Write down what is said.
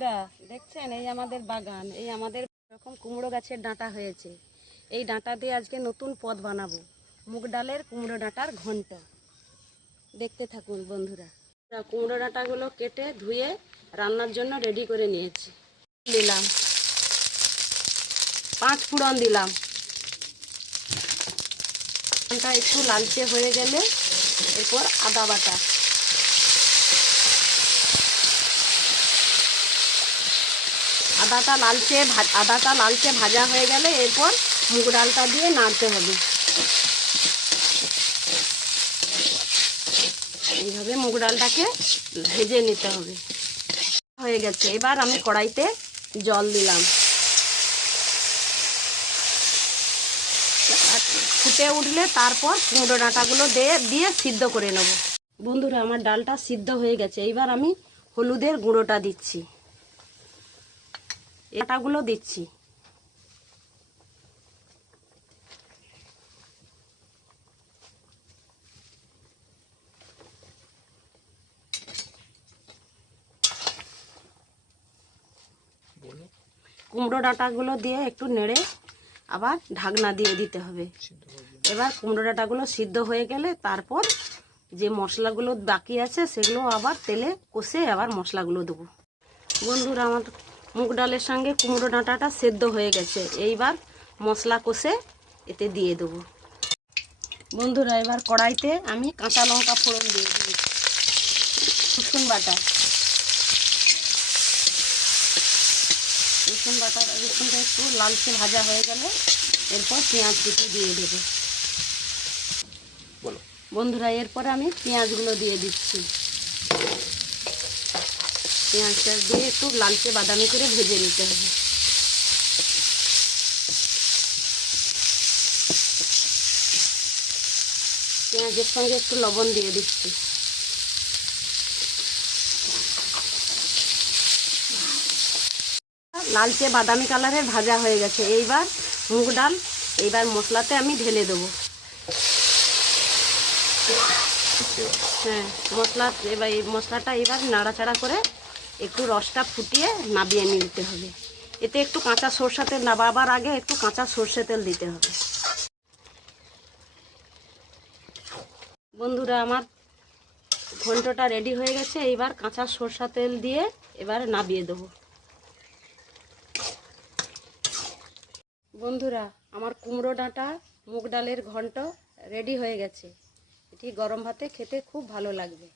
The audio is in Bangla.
বন্ধুরা দেখছেন, এই আমাদের বাগান, এই আমাদের এরকম কুমড়ো গাছের ডাঁটা হয়েছে। এই ডাঁটা দিয়ে আজকে নতুন পদ বানাবো, মুগ ডালের কুমড়ো ডাঁটার ঘন্ট। দেখতে থাকুন বন্ধুরা। কুমড়ো ডাঁটাগুলো কেটে ধুয়ে রান্নার জন্য রেডি করে নিয়েছি। দিলাম 5 ফোড়ন দিলাম। ডাঁটা একটু লালচে হয়ে গেলে এরপর আদা বাটা, আদাটা লালচে ভাজা হয়ে গেলে এরপর মুগ ডালটা দিয়ে নাড়তে হবে। এইভাবে মুগ ডালটাকে ভেজে নিতে হবে। হয়ে গেছে, এবার আমি কড়াইতে জল দিলাম। ফুটে উঠলে তারপর কুমড়ো ডাঁটাগুলো দিয়ে সিদ্ধ করে নেব। বন্ধুরা, আমার ডালটা সিদ্ধ হয়ে গেছে। এইবার আমি হলুদের গুঁড়োটা দিচ্ছি, ডাঁটাগুলো দিচ্ছি। কুমড়ো ডাঁটাগুলো দিয়ে একটু নেড়ে আবার ঢাকনা দিয়ে দিতে হবে। এবার কুমড়ো ডাঁটাগুলো সিদ্ধ হয়ে গেলে তারপর যে মশলাগুলো বাকি আছে সেগুলো আবার তেলে কষে আবার মশলাগুলো দেবো। বন্ধুরা, আমার মুগ ডালের সঙ্গে কুমড়ো ডাঁটাটা সেদ্ধ হয়ে গেছে। এইবার মশলা কষে এতে দিয়ে দেবো। বন্ধুরা, এবার কড়াইতে আমি কাঁচা লঙ্কা ফোড়ন দিয়ে দিই, রসুন বাটা, রসুনটা একটু লালচে ভাজা হয়ে গেলে এরপর পেঁয়াজ কুচি দিয়ে দেবো। বন্ধুরা, এরপরে আমি পেঁয়াজগুলো দিয়ে দিচ্ছি। পেঁয়াজটা দিয়ে একটু লালচে বাদামি করে ভেজে নিতে হবে। পেঁয়াজের সঙ্গে একটু লবণ দিয়ে দিচ্ছি। লালচে বাদামি কালারের ভাজা হয়ে গেছে। এইবার মুগ ডাল মশলাতে আমি ঢেলে দেবো। হ্যাঁ, এই মশলাটা এবার নাড়াচাড়া করে একটু রসটা ফুটিয়ে নাবিয়ে নিতে হবে। এতে একটু কাঁচা সরষে তেল, নাবাবার আগে একটু কাঁচা সরষে তেল দিতে হবে। বন্ধুরা, আমার ঘন্টটা রেডি হয়ে গেছে। এইবার কাঁচা সরষে তেল দিয়ে এবার নাবিয়ে দেবো। বন্ধুরা, আমার কুমড়ো ডাঁটা মুগ ডালের ঘন্ট রেডি হয়ে গেছে। এটি গরম ভাতে খেতে খুব ভালো লাগবে।